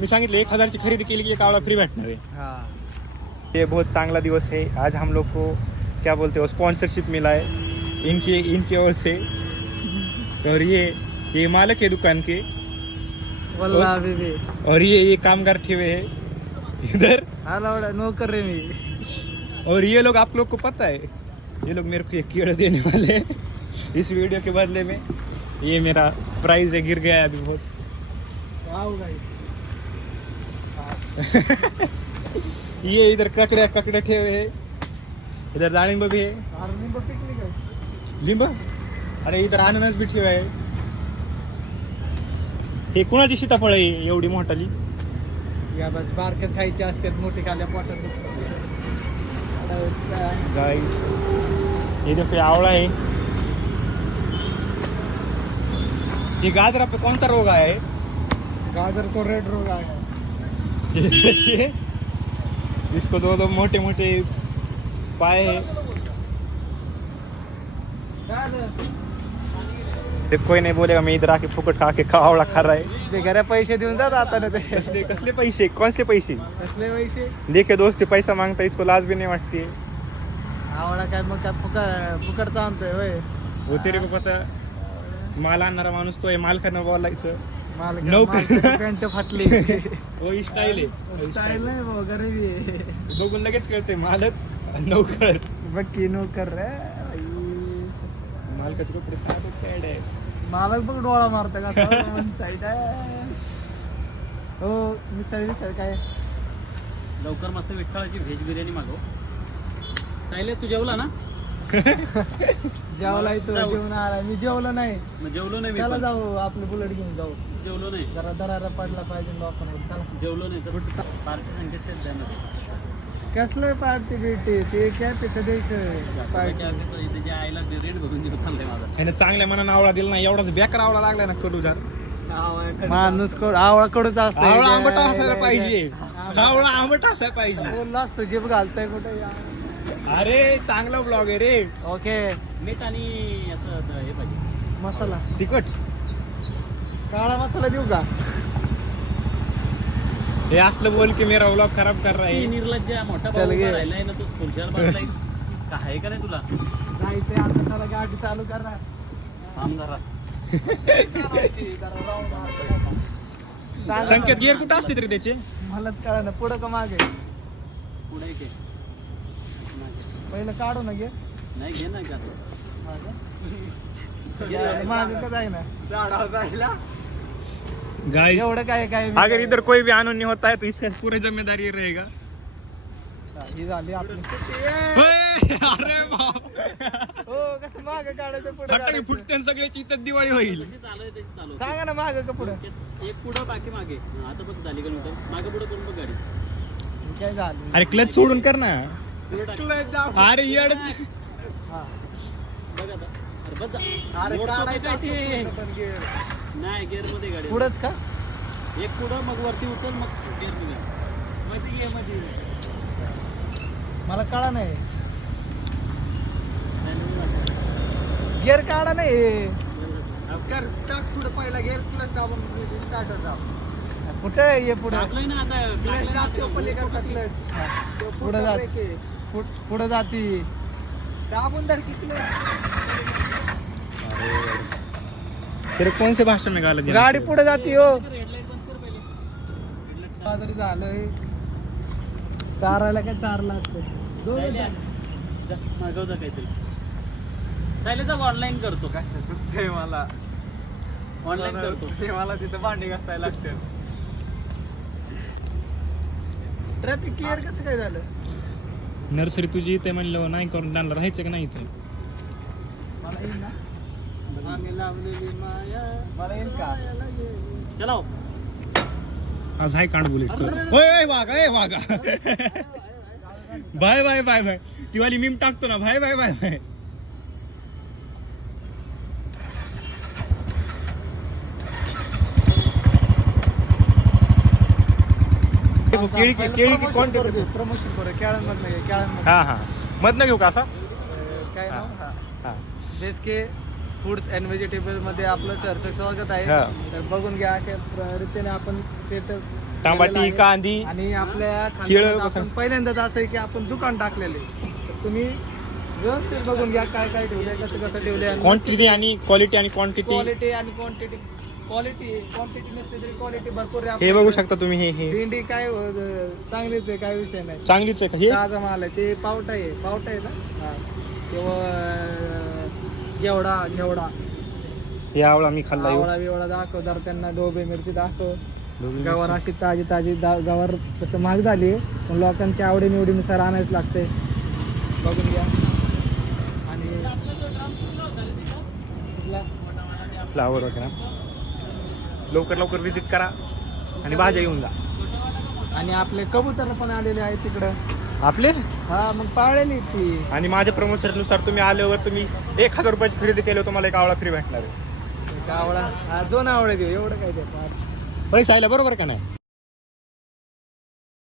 मी सांगितलं 1000ची खरेदी केली की एक आवळा फ्री भेटणार आहे. ये बहुत चांगला दिवस है आज. हम लोग को क्या बोलते हो स्पॉन्सरशिप मिला है इनके ओर से. और ये मालिक है दुकान के. और ये कामगार ठेवे है इधर. नौकर रे मी. और ये लोग आप लोग को पता है ये लोग मेरे को एक केड़ा देने वाले हैं इस वीडियो के बदले में. ये मेरा प्राइस है, गिर गया है अभी बहुत. ये इधर ककड़े ठेवे है. इधर दाळिंब भी है. लिंब. अरे इधर अननस भी ठेवा आहे. हे कोणाची सीताफळ आहे एवढी मोठाली. या बस बारकच खायचे असतात, मोठी खाल्ल्या पोटात. गाइस ये देखो आवळा है. ये गाजर पे कौन सा रोग आया है. गाजर को रेड रोग आया. इसको दो मोटे मोटे पाए हैं. कोई नहीं बोलेगा मैं इधर आके फुकट खा के आवळा खा रहा है. बेगाऱ्या पैसे देऊन जात आता ना तसे. कसले पैसे, कौन से पैसे. कसले पैसे. देखे दोस्त पैसा मांगता इसको लाज भी नहीं मांगती है. आवडा काय मग काय फुकटचा आणतोय होय. वो तेरे को पता माल आणणारा माणूस तो आहे. मालकानं बोलायचं. नौकर पॅन्ट फाटली. वो स्टाईल आहे. स्टाईल नाही भाऊ, गरीबी आहे. बघून लगेच कळते मालक नौकर. बक्की नौकर रे. मालकाचे कपडे साधे पॅड आहे. मालक बघ डोळा मारता का साईड आहे. हो मिसळ काय लवकर मस्त विठ्ठलाची व्हेज बिर्याणी मागव. सायले तू जेवला ना. जेवलाय तो. जेवण आला. मी जेवलो नाही. मग जेवलो नाही मी चला पण. जाऊ आपलं बुलेट घेऊन जाऊ. जेवलो नाही. जरा दरारा पडला पाहिजे लोकांना. चला. जेवलो नाही तर पार्टी संकेत द्या ना. कसलं पार्टी बिर्टी ते काय तिथं द्यायचं पार्टी. त्याच्या आईला रेट भरून देऊ चाललंय माझा. त्याने चांगल्या मनानं आवळा दिला नाही. एवढाच बेकार आवळा लागलाय ना कडू जार. माणूस आवळा कडूच असतो. आवळा आंबट असायला पाहिजे. आवळा आंबट असायला पाहिजे. बोललो असतो जीभ घालताय कुठे. अरे चांगला ब्लॉग आहे रे. ओके. मीठ आणि याचं हे पाहिजे मसाला. तिखट. काळा मसाला देऊ का. हे असलं बोल की मेरा व्लॉग खराब कर रहा है. निर्लज्ज मोठा चल गे. राहिलाय ना तू खुर्च्याला बसलाय. काय का नाही तुला. जायचंय आता. त्याला गाडी चालू करा. थांब जरा. संकेत गिअर कुठं असते तरी त्याचे. मलाच कळा ना पुढं का मागे. पुढे घे. पहिलं काढू ना घे. नाही घे ना का मागे का जाय ना. गाइस एवढं काय काय अगर इधर कोई भी आनंद नहीं होता है तो इसका पूरी जिम्मेदारी रहेगा. ही झाली आपली. अरे बाप. हो कसं मागे काढायचं पुढे फटाके फुटते सगळ्याची इथं दिवाळी होईल. चालू आहे त्याची चालू. सांगा ना मागे का पुढे. एक पुढं बाकी मागे. आता बघ झाली का नव्हतं. मागे पुढे करून बघ गाडी. काय झालं. अरे क्लच सोडून कर ना. पुढे टाक. अरे येड. हा. बघ आता. अरे बघ जा. अरे मोडतो काढायचं काय ते. पण gear. नाही गेअर मध्ये गाडी. पुढंच का. एक पुढं मग वरती उचल मग गेअर मध्ये. मध्ये घे मध्ये. मला कळा नाही. गिअर काढा नाही. टाक पुढे पहिला गिअर क्लच दाबून स्टार्टर दाब. कुठे ये पुढे. टाकलंय ना आता. पुढे जात. पुढे जाती. दाबून धर किती. तेरे कौन से भाषा में गाला दिया. गाडी पुढे जाती हो. हेडलाईट बंद कर पहिले. तरी झालंय. चारायला काय चारला असतं. सायल्या, जा, मागव जा काहीतरी. सायल्याचा ऑनलाईन करतो का. मला ऑनलाईन करतो. मला तिथं भांडी घासायला लागते. ट्रॅफिक क्लिअर कसं काय झालं. नर्सरी तुझी इथे म्हणलं नाही करून त्यांना राहायचं का नाही इथे. मला येईल ना. आम्ही लावलेली माया. मला येईल का. चला आज हाय कांड बुलेट. ओय वागा ए वागा. Bye bye bye bye. ती वाली मीम टाकतो ना. Bye bye bye bye. केळी केळी कोण प्रमोशन करू. केळांमधनं हा हा मधनं घेऊ का असा. काय नाव. हा base K foods and vegetable मध्ये आपलं सरचं स्वागत आहे. हा. तर बघून घ्या अशा रीतीने आपण सेटअप टमाटी कांदी आणि आपल्या केळं खानदानात बघा. आपण पहिल्यांदाच असं आहे की आपण दुकान टाकलेले. तर तुम्ही व्यवस्थित बघून घ्या काय काय ठेवलंय, कसं कसं ठेवलंय. क्वांटिटी आणि क्वालिटी आणि क्वांटिटी क्वालिटी आणि क्वांटिटी क्वांटिटी नसते तरी क्वालिटी भरपूर आहे. हे बघू शकता तुम्ही. हे भेंडी काय चांगलीच आहे, काय विषय नाही. चांगलीच आहे का हे? ताजा माल आहे. ते पावटा आहे ना. हा. किंवा घेवडा हे आवळा मी खाल्ला येऊ. आवळा बिवळा दाखव जर त्यांना, डोबे मिरची दाखव. गवार अशी ताजी गवार तसं महाग झाली पण लोकांच्या आवडीनिवडीनुसार आणायच लागते. बघून घ्या. आणि फ्लावर वगैरे लवकर विजिट करा आणि भाज्या घेऊन जा. आणि आपले कबूतर पण आलेले आहेत तिकडं. आपले हा मग पाळलेली ती. आणि माझ्या प्रमोशननुसार तुम्ही आल्यावर तुम्ही 1000 रुपयाची खरेदी केली तुम्हाला एक आवळा फ्री भेटणार आहे. आवळा 2 आवळे देऊ, एवढं काय ते. पैसा आला बरोबर का नाही?